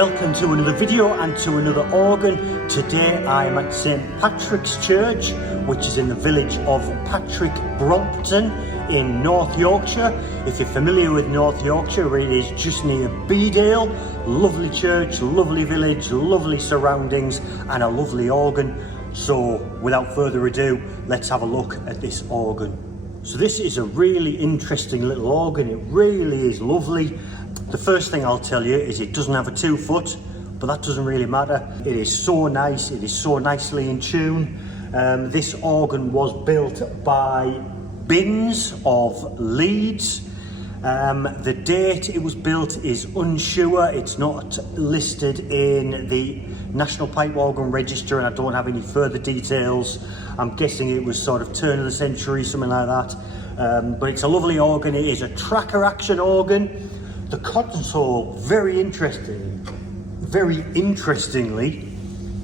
Welcome to another video and to another organ. Today I am at St Patrick's Church, which is in the village of Patrick, Brompton in North Yorkshire. If you're familiar with North Yorkshire, it is just near Bedale. Lovely church, lovely village, lovely surroundings and a lovely organ. So without further ado, let's have a look at this organ. So this is a really interesting little organ. It really is lovely. The first thing I'll tell you is it doesn't have a 2 foot, but that doesn't really matter. It is so nice, it is so nicely in tune. This organ was built by Binns of Leeds. The date it was built is unsure. It's not listed in the National Pipe Organ Register and I don't have any further details. I'm guessing it was sort of turn of the century, something like that. But it's a lovely organ. It is a tracker action organ. The console, very interestingly,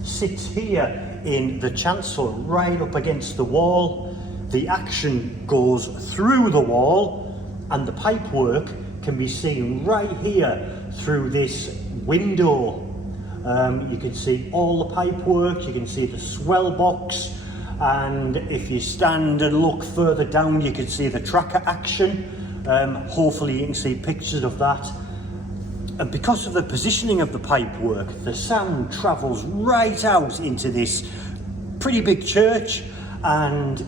sits here in the chancel right up against the wall. The action goes through the wall and the pipework can be seen right here through this window. You can see all the pipework, you can see the swell box, and if you stand and look further down you can see the tracker action. Hopefully you can see pictures of that. And because of the positioning of the pipework, the sound travels right out into this pretty big church and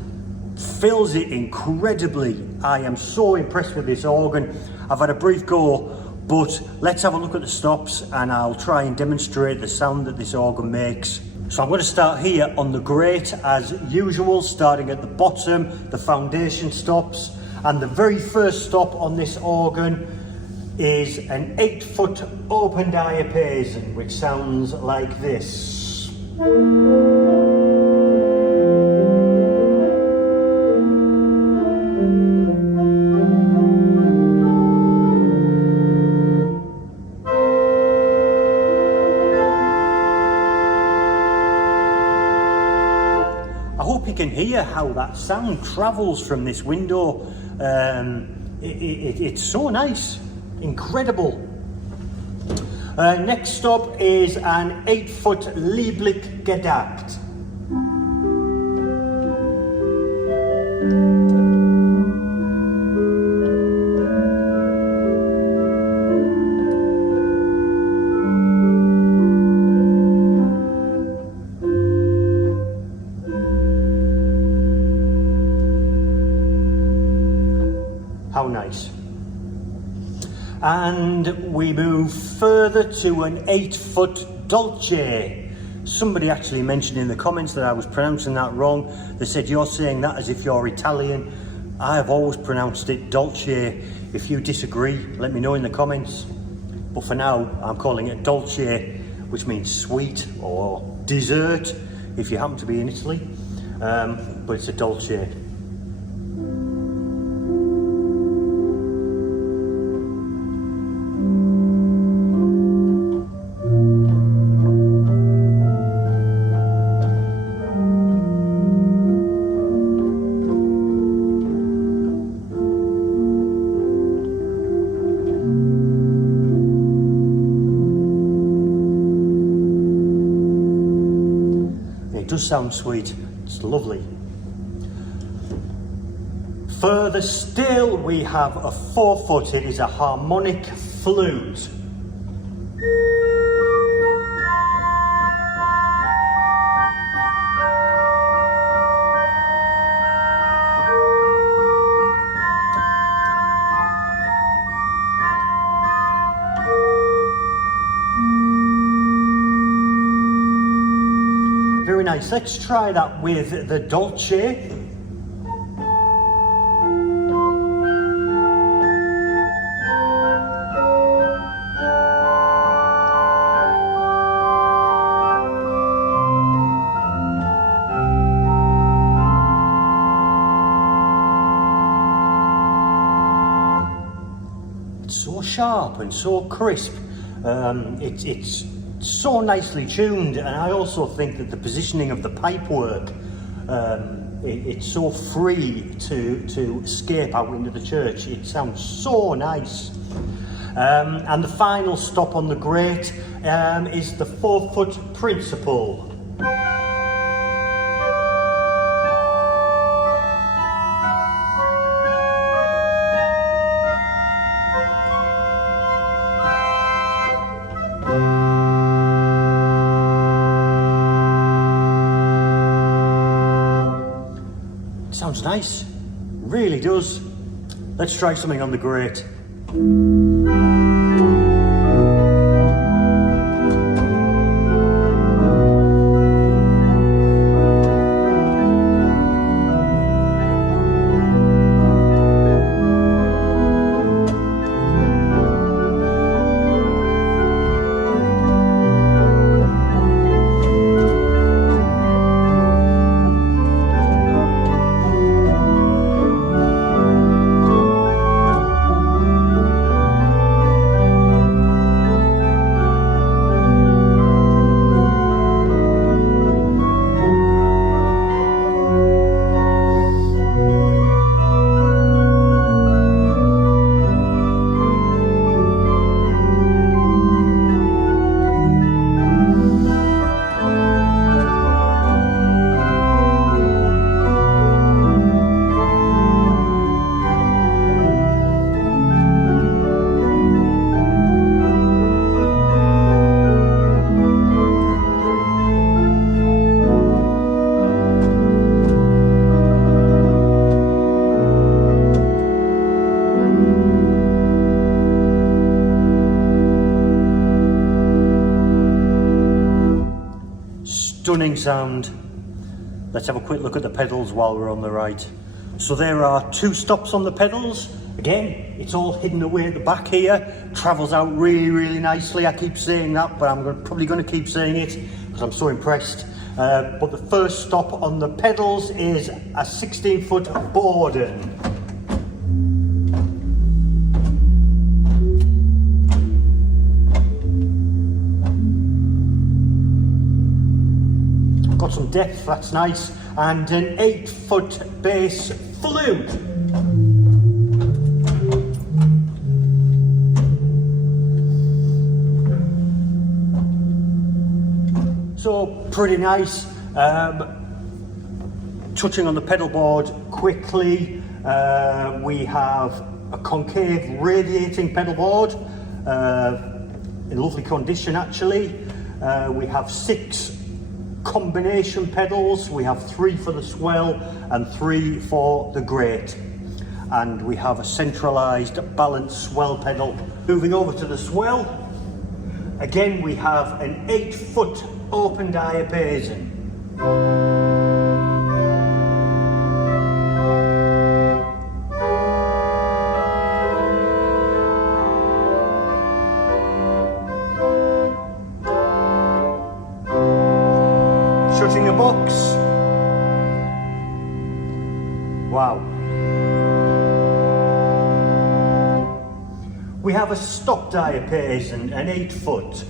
fills it incredibly. I am so impressed with this organ. I've had a brief go, but let's have a look at the stops and I'll try and demonstrate the sound that this organ makes. So I'm going to start here on the grate as usual, starting at the bottom, the foundation stops. And the very first stop on this organ is an 8 foot open diapason, which sounds like this. I hope you can hear how that sound travels from this window. It's so nice, incredible. Next stop is an 8 foot Lieblich gedackt. How nice. And we move further to an 8 foot Dolce. Somebody actually mentioned in the comments that I was pronouncing that wrong. They said, you're saying that as if you're Italian. I have always pronounced it Dolce. If you disagree, let me know in the comments. But for now, I'm calling it Dolce, which means sweet or dessert, if you happen to be in Italy. But it's a Dolce. It does sound sweet, it's lovely. Further still we have a 4 foot, it is a harmonic flute. Very nice. Let's try that with the Dolce. It's so sharp and so crisp. It's so nicely tuned, and I also think that the positioning of the pipework, it's so free to escape out into the church. It sounds so nice. And the final stop on the grate is the 4-foot principle. Sounds nice, really does. Let's try something on the grate. Stunning sound. Let's have a quick look at the pedals while we're on the right. So there are 2 stops on the pedals. Again, it's all hidden away at the back here. Travels out really, really nicely. I keep saying that, but I'm probably going to keep saying it because I'm so impressed. But the first stop on the pedals is a 16-foot Borden. Got some depth, that's nice, and an 8-foot bass flute. So pretty nice. Touching on the pedal board quickly, we have a concave radiating pedal board in lovely condition actually. We have 6 combination pedals. We have 3 for the swell and 3 for the grate, and we have a centralized balanced swell pedal. Moving over to the swell, again we have an 8-foot open diapason. Shutting the box. Wow. We have a stop diapason, an 8-foot.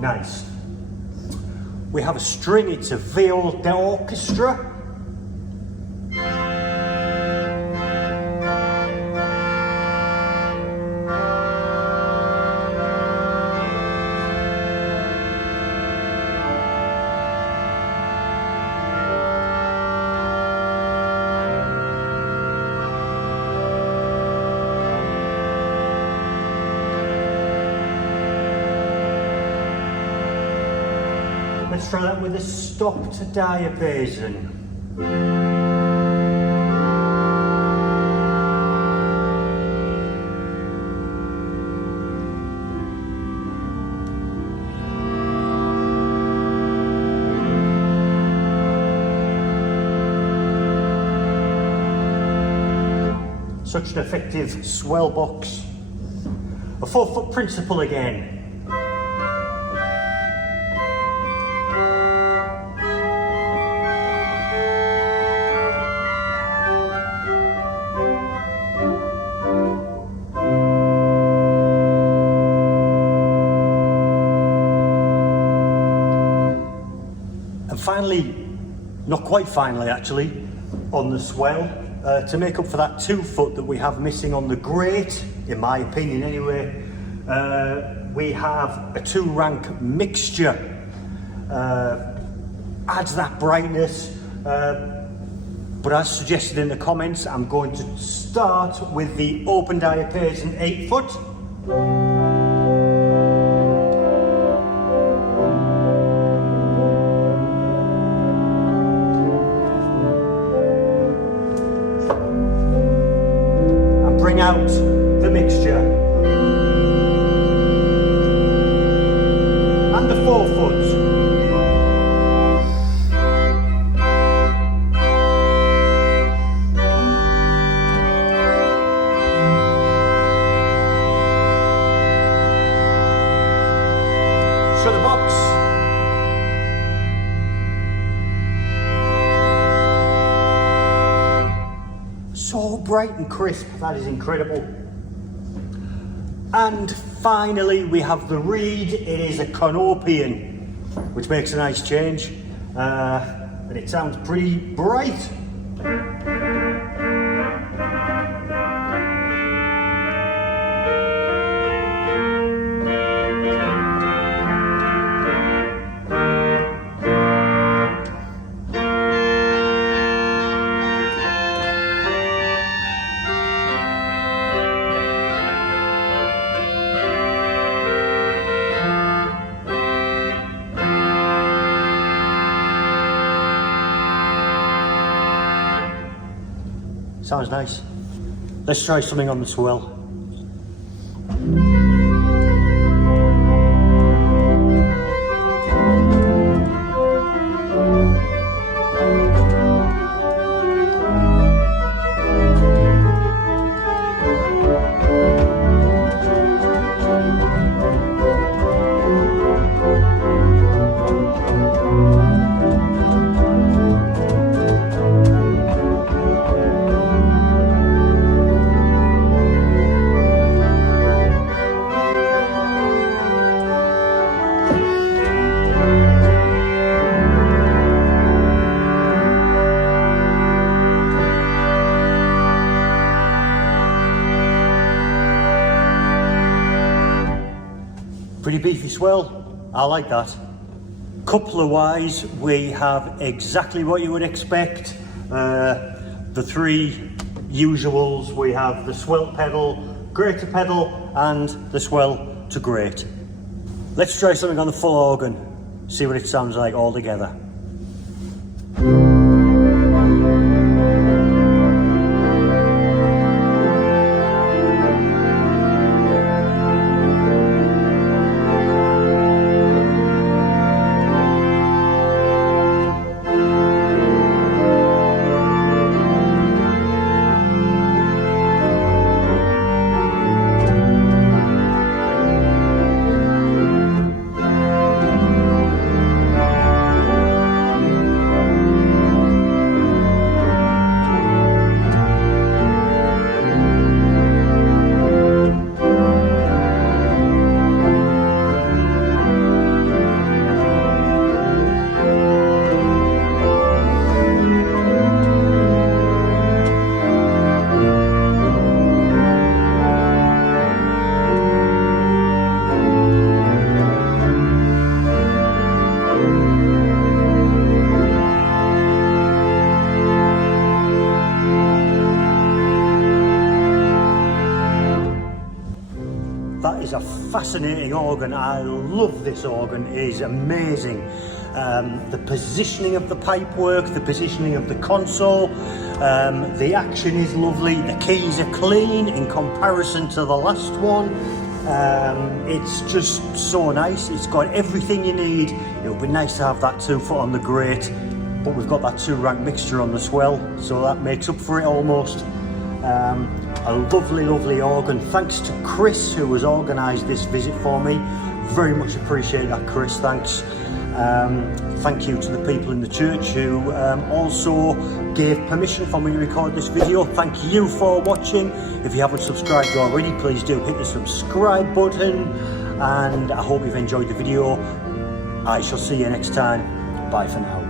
Nice. We have a string, it's a viol d'orchestra. Let's try that with a stopped diapason. Such an effective swell box. A 4-foot principle again. finally, not quite finally actually, on the swell, to make up for that 2 foot that we have missing on the grate, in my opinion anyway, we have a 2-rank mixture. Adds that brightness, but as suggested in the comments, I'm going to start with the open diapason 8 foot. And bring out the mixture. And the 4 foot. Shut the box. So bright and crisp, that is incredible. And finally we have the reed. It is a Canopian, which makes a nice change, and it sounds pretty bright. Sounds nice. Let's try something on the swell. Pretty beefy swell, I like that. Coupler wise, we have exactly what you would expect. The 3 usuals, we have the swell pedal, grate to pedal, and the swell to grate. Let's try something on the full organ, see what it sounds like all together. That is a fascinating organ. I love this organ, it is amazing. The positioning of the pipework, the positioning of the console, the action is lovely, the keys are clean in comparison to the last one. It's just so nice, it's got everything you need. It would be nice to have that 2 foot on the grate, but we've got that 2-rank mixture on the swell, so that makes up for it almost. A lovely, lovely organ. Thanks to Chris, who has organised this visit for me. Very much appreciate that, Chris, thanks. Thank you to the people in the church who also gave permission for me to record this video. Thank you for watching. If you haven't subscribed already, please do hit the subscribe button, and I hope you've enjoyed the video. I shall see you next time. Bye for now.